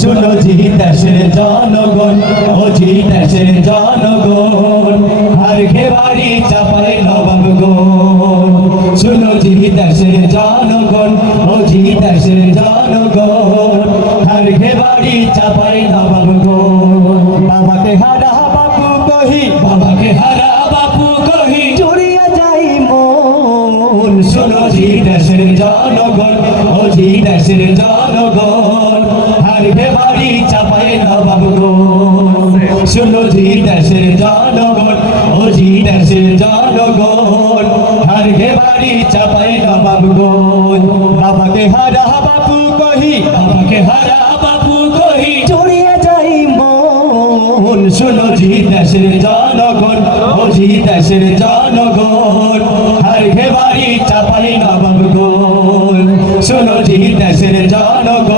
শুনো জি দেশের জনগণ ও জি দেশের জনগণ। আর ঘে বাড়ি চাপাই নবাবগণ। শুনো জি দেশের জনগণ ও জি দেশের জনগণ। আর ঘে বাড়ি চাপাই নবাবগণ। বাবাকে হারা বাপু কহি, বাবাকে হারা বাপু কহি, জড়িয়ে যাই মন। শুনো জি দেশের জনগণ ও জি দেশের জনগণ। ঘে বাড়ি চাপাই নবাবগণ শুনো জি দেশের জনগণ, ও জি দেশের জনগণ, আর ঘে বাড়ি চাপাই নবাবগণ বাবাকে হারা বাপু কহি, বাবাকে হারা বাপু কহি, জড়িয়ে যাই মন। শুনো জি দেশের জনগণ, ও জি দেশের জনগণ, আর ঘে বাড়ি চাপাই নবাবগণ শুনো জি দেশের জনগণ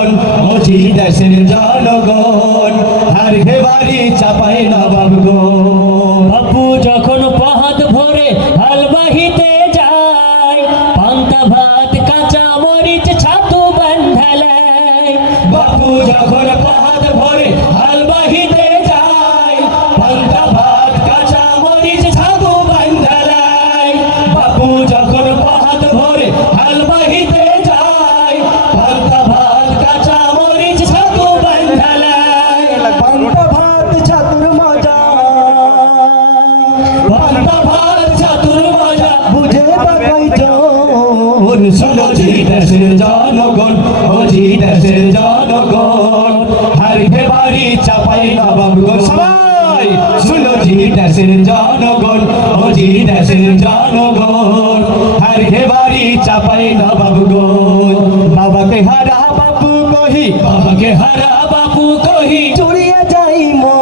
দেশের জনগণ আর ঘে বাড়ি চাপাই নবাবগণ বাপু যখন পাহাত ভরে হালবাহিতে যায় পান্তা ভাত কাঁচা মরিচ ছাতু বান্ধালায়। বাপু যখন পাহাড় ভরে হাল বাহিতে যায় পান্তা ভাত কাঁচা মরিচ বান্ধালায়। বাপু যখন পাহাড় ভরে হাল বাহিতে যায় পান্তা ভাত মজা বুঝে দেশের জনগণ জনগণ হারিতে বাড়ি চাপাই নবাবগণ সবাই শুনো জি দেশের জনগণ ও দেশের জনগণ হারিতে বাড়ি চাপাই নবাবগণ বাবাকে হারা বাপু কহি বাবাকে হারা বাপু কহি চড়িয়ে যাই মন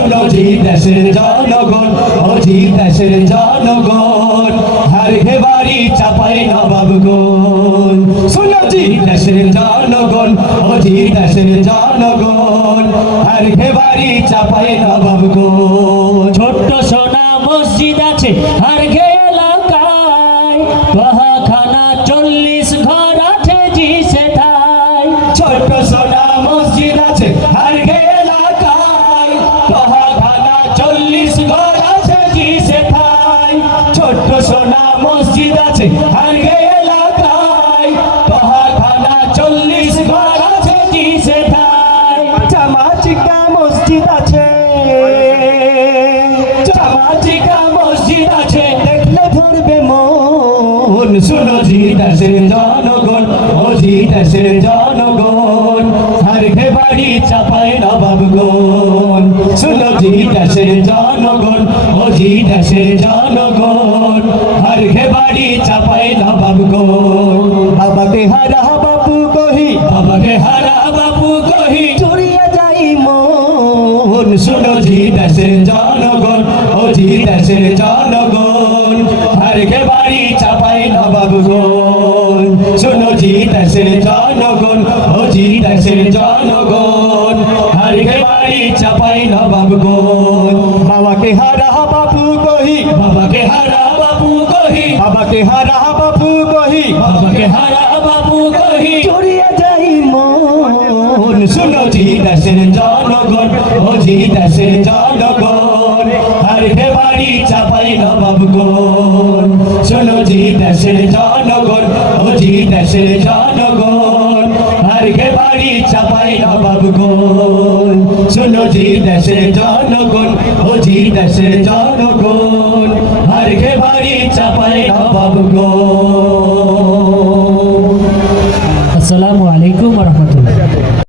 শুনো জি দেশের জনগণ ও জি দেশের জনগণ, হার বাড়ি চাপাই নবাবগণ শুনো জি দেশের জনগণ ও জি দেশের জনগণ, হার বাড়ি চাপাই নবাবগণ ছোট্ট সোনা মসজিদ আছে আর ঘে এলাকায়, বাহাখানা চল্লিশ ঘর আছে সেথায়। ছোট্ট সোনা মসজিদ আছে হার আছে। হার ঘে এলাকায় পাহাখানা চল্লিশ ঘর আছে জি সেথায়? চামাচিকা মসজিদ আছে। চামাচিকা মসজিদ আছে। দেখলে ধরবে মন। শুনো জি দেশের জনগণ ও জি দেশের জনগণ ঘে বাড়ি চাপাই নবাবগণ শুনো জি দেশের জনগণ ও জি দেশের জনগণ আর ঘে বাড়ি চাপাই নবাবগণ বাবাকে হারা বাপু কহি। বাবাকে হারা বাপু কহি। চড়িয়ে যাই মন। শুনো জি দেশের জনগণ ও জি দেশের জনগণ আর ঘে বাড়ি চাপাই নবাবগণ শুনো জি দেশের জনগণ ও জি দেশের জনগণ আর ঘে বাড়ি চাপাই নবাবগণ বাবাকে হারা বাপু কহি। বাবাকে হারা বাবাকে হারা বাপু কহি বাবাকে হারা বাপু কহি চড়িয়ে যাই মন। শুনো জি দেশের জনগণ ও জি দেশের জনগণ আর ঘে বাড়ি চাপাই নবাবগণ শুনো জি দেশের জনগণ ও জি দেশের জনগণ আর ঘে বাড়ি চাপাই নবাবগণ শুনো জি দেশের জনগণ ও জি দেশের জনগণ রেখে আসসালামু আলাইকুম